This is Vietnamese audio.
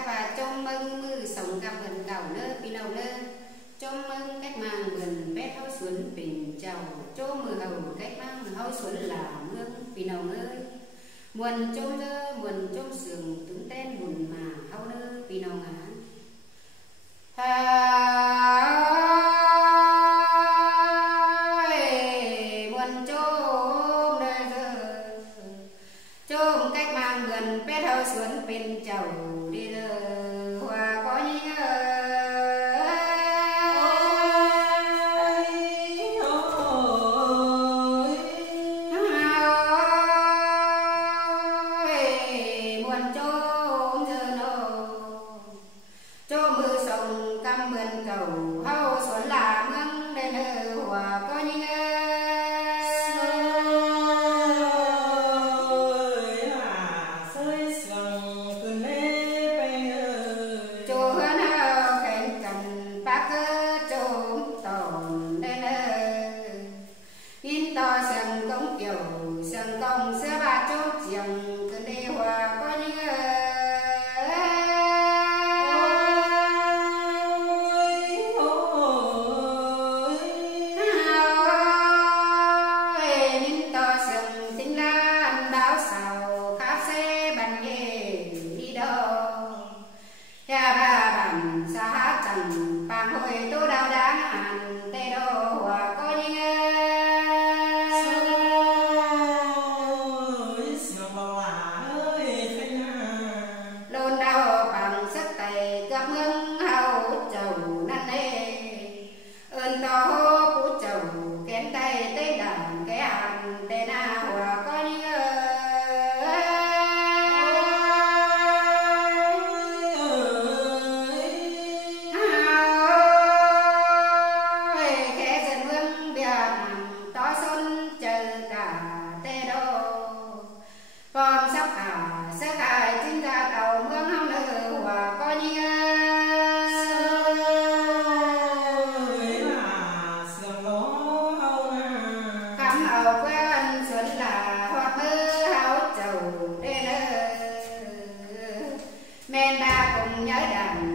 xa và chôm mừng mư sống gặp gần cầu nơ pi đầu nơ chôm mừng cách mang gần bé thâu xuân bình chầu chô mưa hầu cách mang hâu xuân là mương pi đầu nơ muôn chôm nơ muôn chôm sườn tướng tên buồn mà hâu nơ pi đầu ngã muôn chôm nơ chôm cách mang gần bé thâu xuân bình chầu đi hòa có những cầu hâu xuân là mương đến hòa có những chỗ hơn hao khen cần bác chỗ tồn đến in to sân công kiểu sân công sẽ ba chỗ chiềng cần đi hòa có những xa chẳng bàng hồi tô đào đáng hàn tê đô hòa có những lôn đau bằng sức tay gặp ngưng hao chầu năn nê ơn to hô của chầu kén tay tê đàn cái hàn tê na hòa có những con sắp cả sẽ khai chính ra cầu mương hông nữ hòa có như cắm hầu quen xuân là hoạt mơ háo chầu đê nơ men ba cùng nhớ đàn